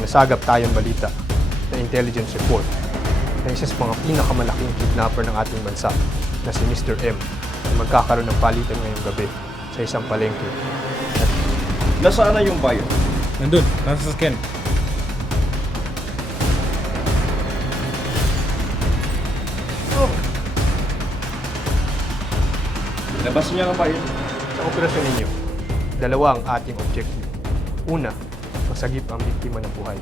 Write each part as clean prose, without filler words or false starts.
may nasagap tayong balita na intelligence report na isa sa mga pinakamalaking kidnapper ng ating bansa na si Mr. M na magkakaroon ng palitan ngayong gabi sa isang palengke. Nasaan na yung bayo? Nandun, nasa sasakyan. Labas niya ang bayo. Sa operasyon ninyo, dalawa ang ating objective. Una, masagip ang biktima ng buhay.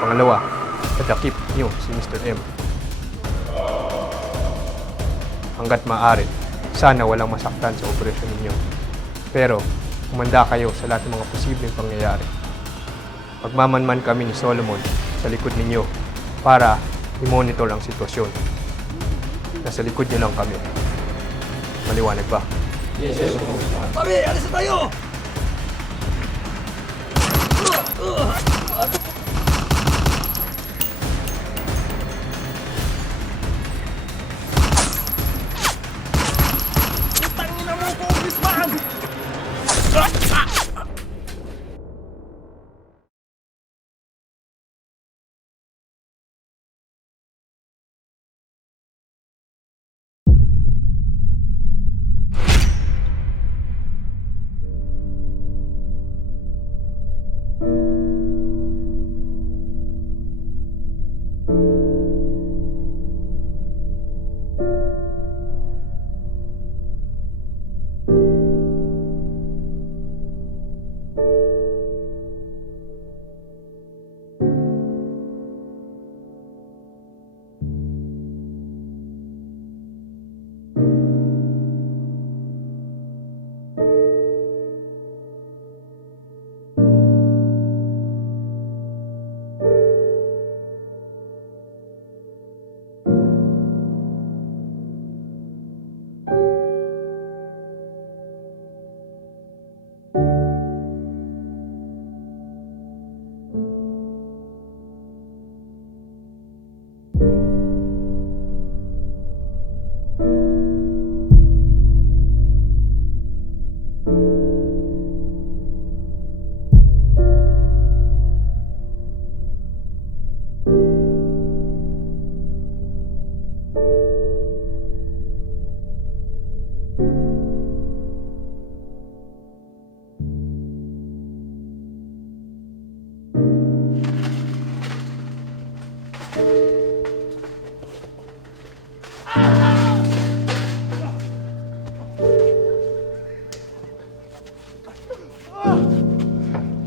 Pangalawa, tadakip niyo si Mr. M. Hanggat maaari, sana walang masaktan sa operasyon ninyo. Pero, humanda kayo sa lahat ng mga posibleng pangyayari. Pagmamanman kami ni Solomon sa likod ninyo para i-monitor ang sitwasyon. Nasa likod niyo lang kami. Maliwanag ba? Tabi, alis na tayo! Tangina mo, congressman!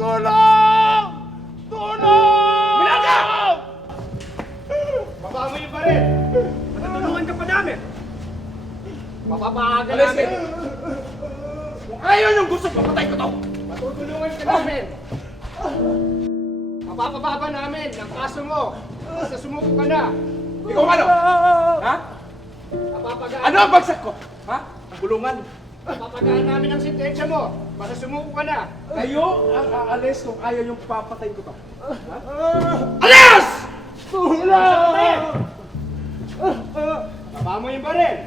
Tulong! Tulong! Minagaw! Baba mo yung baril! Matutulungan ka pa namin! Mapapaaga namin! Kung ayaw yung gusto, papatay ko to! Matutulungan ka namin! Mapapababa namin ang kaso mo! Basta sumuko ka na! Ikaw ano? Ha? Mapapagaan... Ano ang bagsak ko? Ha? Ang gulungan! Papagaan namin ang sentensya mo. Basta sumuko ka na. Kayo ang aalis kung ayaw yung papatay ko to. Alis! Baba mo yung baril!